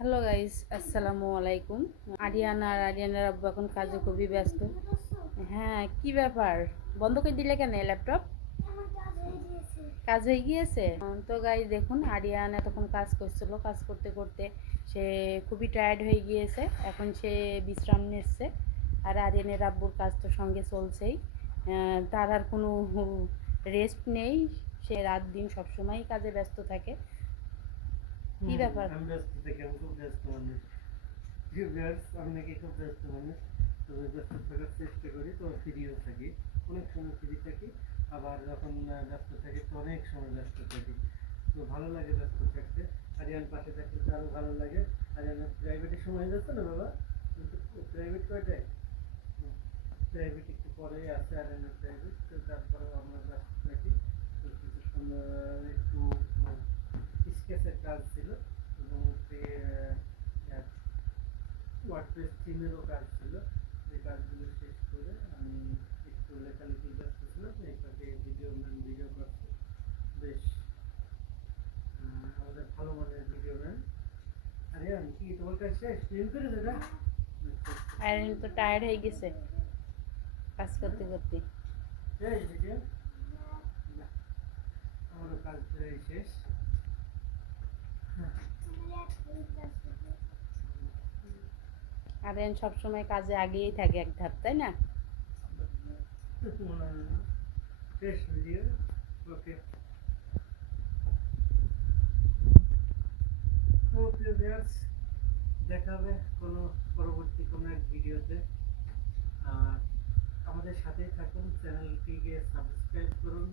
Hello guys, আসসালামু আলাইকুম। আরিয়ানা আর আরিয়ানার আব্বু এখন কাজে খুবই ব্যস্ত। হ্যাঁ, কি ব্যাপার? বন্ধ করে দিলে কেন ল্যাপটপ? কাজ হয়ে গিয়েছে? তো গাইস দেখুন, আরিয়ান এতক্ষণ কাজ করছিল। কাজ করতে করতে সে খুবই টায়ার্ড হয়ে গিয়েছে। এখন সে বিশ্রাম নিচ্ছে। আর আরিয়ানের আব্বুর কাজ তো সঙ্গে চলছেই। তার আর কোনো রেস্ট নেই। সে রাত দিন সবসময়ই কাজে ব্যস্ত থাকে। কি ব্যাপার? আমি ব্যস্ত থাকি, আমি খুব ব্যস্ত মানুষ। ভিউয়ার্স, আমি নাকি খুব ব্যস্ত মানুষ। তবে ব্যস্ত থাকার চেষ্টা করি, তো ফ্রিও থাকি, অনেক সময় ফ্রি থাকি। আবার যখন ব্যস্ত থাকি তো অনেক সময় ব্যস্ত থাকি। তো ভালো লাগে ব্যস্ত থাকতে। আরিয়ান পাশে থাকতে তো আরো ভালো লাগে। আরিয়ানের প্রাইভেটের সময় হয়ে যাচ্ছে না বাবা? কিন্তু প্রাইভেট কয়টায়? প্রাইভেট একটু পরেই আছে, আরিয়ানের প্রাইভেট। তো তারপরেও আমরা ব্যস্ত থাকি। তো কিছুক্ষণ একটু স্কেচের কাজ ছিল এবং ওয়ার্ডপ্রেস থিমেরও কাজ ছিল। এই কাজগুলো শেষ করে আমি একটু লেখালেখি ব্যস্ত ছিলাম, এই ফাঁকে ভিডিও করছি। বেশ আমাদের ভালো মানের ভিডিও ম্যান। আরে আমি কি তোমার কাছে শেষ ফিল্ম করে দেটা? আরিয়ান তো টায়ার্ড হয়ে গেছে কাজ করতে করতে। শেষ ভিডিও? না, আমারও কাজ প্রায় শেষ। আরিয়ান সবসময় কাজে আগেই থাকে এক ধাপ, তাই না? শেষ ভিডিও। ওকে, ওকে ভিউয়ার্স, দেখা হবে কোনো পরবর্তী কোনো এক ভিডিওতে। আর আমাদের সাথেই থাকুন, চ্যানেলটিকে সাবস্ক্রাইব করুন।